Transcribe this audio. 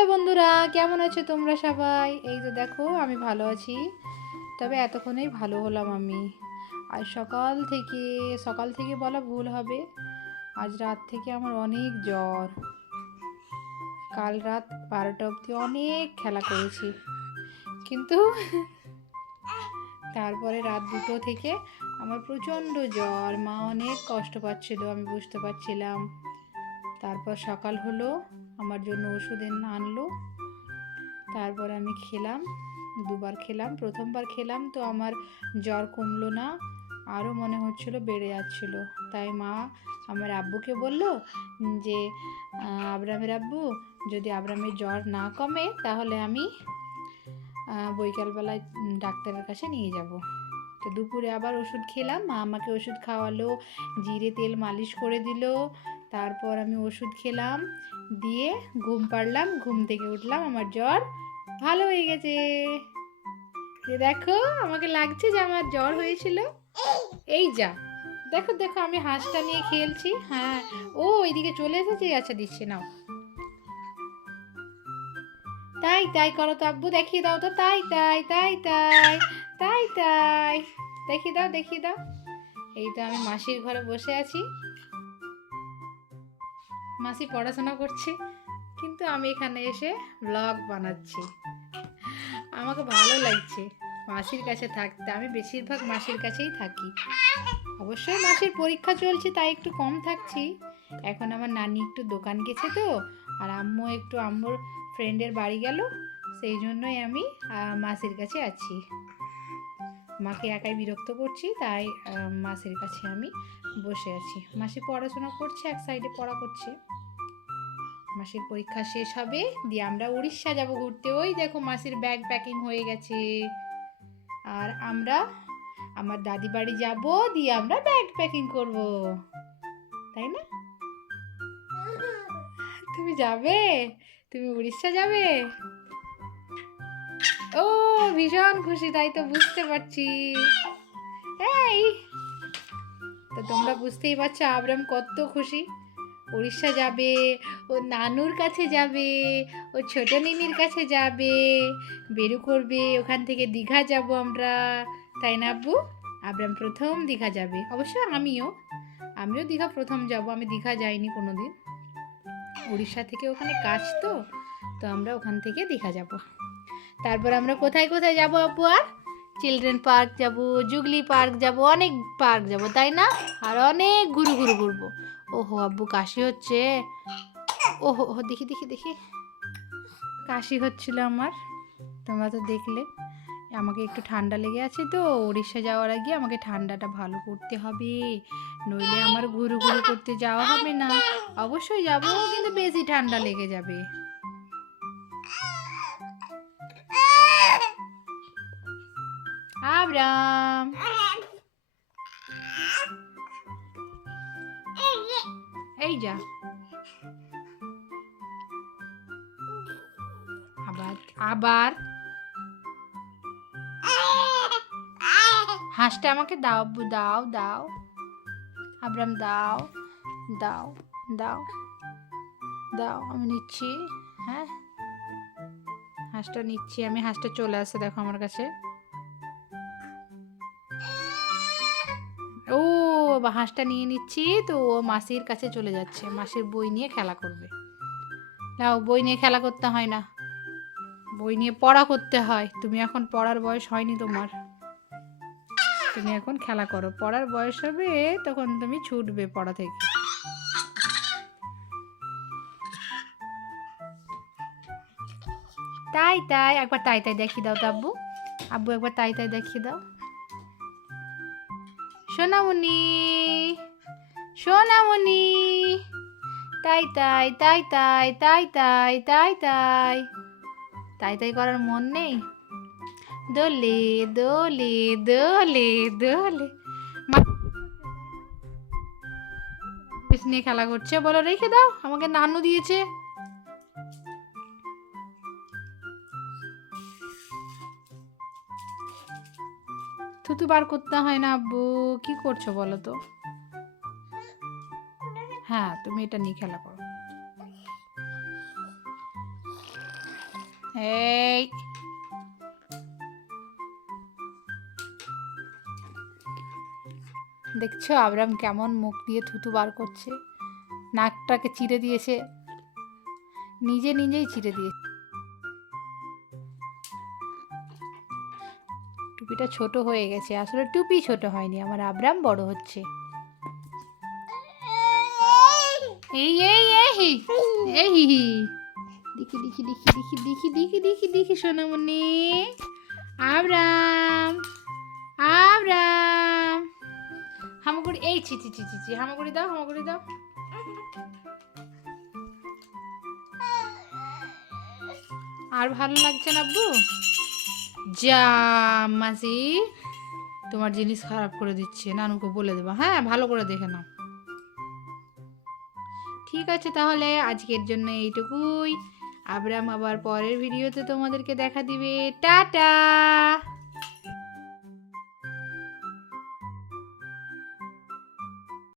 Hello বন্ধুরা, কেমন আছো তোমরা সবাই? এই তো দেখো, আমি ভালো আছি। তবে এতক্ষণেই ভালো হলাম আমি। আজ সকাল থেকে সকাল থেকে বলা ভুল হবে। আজ রাত থেকে আমার অনেক জ্বর। কাল রাত বারোটা অবধি অনেক খেলা করেছি। কিন্তু তারপরে রাত দুটো থেকে আমার প্রচণ্ড জ্বর। মা অনেক কষ্ট পাচ্ছিল, আমি বুঝতে পারছিলাম। তারপর সকাল হলো। আমার জন্য ওষুধ আনলো। তারপর আমি খেলাম, দুবার খেলাম, প্রথমবার খেলাম তো আমার জ্বর কমলো না, আরও মনে হচ্ছিল বেড়ে যাচ্ছিল। তাই মা আমার আব্বুকে বলল যে আবরামের আব্বু, যদি আবরামের জ্বর না কমে তাহলে আমি বৈকালবেলায় ডাক্তারের কাছে নিয়ে যাব। তো দুপুরে আবার ওষুধ খেলাম, মা আমাকে ওষুধ খাওয়ালো, জিরে তেল মালিশ করে দিল তারপর আমি ওষুধ খেলাম, দিয়ে ঘুম পাড়লাম, ঘুম থেকে উঠলাম, আমার জ্বর ভালো হয়ে গেছে। যে দেখো, আমাকে লাগছে যে আমার জ্বর হয়েছিল। এই যা, দেখো দেখো, আমি হাঁসটা নিয়ে খেলছি হ্যাঁ ও এইদিকে চলে এসেছে আচ্ছা দিচ্ছি, নাও। তাই তাই করো তো আব্বু, দেখিয়ে দাও তো, তাই তাই তাই তাই তাই তাই, দেখিয়ে দাও দেখিয়ে দাও। এই তো আমি মাসির ঘরে বসে আছি। মাসি পড়াশোনা করছে, কিন্তু আমি এখানে এসে ব্লগ বানাচ্ছি। আমাকে ভালো লাগছে মাসির কাছে থাকতে, আমি বেশিরভাগ মাসির কাছেই থাকি। অবশ্যই মাসির পরীক্ষা চলছে, তাই একটু কম থাকছি। এখন আমার নানি একটু দোকান গেছে তো, আর আম্মু একটু আম্মুর ফ্রেন্ডের বাড়ি গেল, সেই জন্যই আমি মাসির কাছে আছি। মাকে একাই বিরক্ত করছি, তাই মাসির কাছে আমি বসে আছি। মাসি পড়াশোনা করছে, এক সাইডে পড়া করছে। মাসির পরীক্ষা শেষ হবে, দিয়ে আমরা উড়িষ্যা যাব ঘুরতে। ওই দেখো মাসির ব্যাগ প্যাকিং হয়ে গেছে। আর আমরা, আমার দাদি বাড়ি যাব, দিয়ে আমরা ব্যাগ প্যাকিং করব। তাই না? তুমি যাবে? তুমি উড়িষ্যা যাবে? ও, ভীষণ খুশি, তাই তো বুঝতে পারছি। এই, তো তোমরা বুঝতেই পারছ, আবরাম কত খুশি। উড়িষ্যা যাবে, ও নানুর কাছে যাবে, ও ছোট নিনির কাছে যাবে, বেরু করবে, ওখান থেকে দীঘা যাব আমরা। তাই না, আব্বু? আবরাম প্রথম দীঘা যাবে। অবশ্য আমিও আমিও দীঘা প্রথম যাব, আমি দীঘা যাইনি কোনো দিন উড়িষ্যা থেকে ওখানে কাজ তো তো আমরা ওখান থেকে দীঘা যাব। তারপর আমরা কোথায় কোথায় যাব আব্বু আর? চিলড্রেন পার্ক যাব জুগলি পার্ক যাব, অনেক পার্ক যাব, তাই না? আর অনেক ঘুরু ঘুরু ঘুরবো। ওহো আব্বু, কাশি হচ্ছে। ওহো ওহো, দেখি দেখি দেখি। কাশি হচ্ছিল আমার। তোমরা তো দেখলে। আমাকে একটু ঠান্ডা লেগে আছে তো উড়িষ্যা যাওয়ার আগে আমাকে ঠান্ডাটা ভালো করতে হবে। নইলে আমার ঘুরু ঘুরু করতে যাওয়া হবে না। অবশ্যই যাব, কিন্তু বেশি ঠান্ডা লেগে যাবে। এই যা আবার আবার হাঁসটা আমাকে দাও দাও দাও. আবরাম দাও দাও দাও দাও, আমি নিচ্ছি হ্যাঁ? হাঁসটা নিচ্ছি, আমি হাঁসটা চলে আসছে, দেখো আমার কাছে। হাঁসটা নিয়ে নিচ্ছি, তো ও মাসির কাছে চলে যাচ্ছে। মাসির বই নিয়ে খেলা করবে। নাও, বই নিয়ে খেলা করতে হয় না। বই নিয়ে পড়া করতে হয়। তুমি এখন পড়ার বয়স হয়নি তোমার। তুমি এখন খেলা করো। পড়ার বয়স হবে, তখন তুমি ছুটবে পড়া থেকে। তাই তাই। একবার তাই তাই দেখিয়ে দাও তো আব্বু। আব্বু, একবার তাই তাই দেখিয়ে দাও। সোনামণি সোনামণি। তাই তাই তাই তাই তাই তাই তাই তাই। তাই তাই করার মন নেই? দোলে দোলে দোলে দোলে। নিয়ে খেলা করছে, বলো রেখে দাও, আমাকে নানু দিয়েছে। থুতু বার করতে হয় না, আব্বু? কি করছ বলো তো? হ্যাঁ তুমি এটা নিয়ে খেলা করো। এই। দেখছ, আবরাম কেমন মুখ দিয়ে থুতু বার করছে? নাকটাকে চিড়ে দিয়েছে। নিজে নিজেই চিড়ে দিয়েছে। টুপিটা ছোট হয়ে গেছে, আসলে টুপি ছোট হয়নি, আমার আবরাম বড় হচ্ছে। এই এই এই এই দেখি দেখি দেখি দেখি দেখি দেখি দেখি দেখি, সোনামণি। আবরাম আবরাম। হামাগুড়ি, এই ছি ছি ছি ছি, হামাগুড়ি দাও হামাগুড়ি দাও। আর ভালো লাগছে না, আব্বু? যা, মাসি। তোমার জিনিস খারাপ করে দিচ্ছে, নানুকে বলে দেবো হ্যাঁ? ভালো করে দেখে নাও। ঠিক আছে তাহলে, আজকের জন্য এইটুকুই। আবরাম আবার পরের ভিডিওতে তোমাদেরকে দেখা দিবে। টাটা!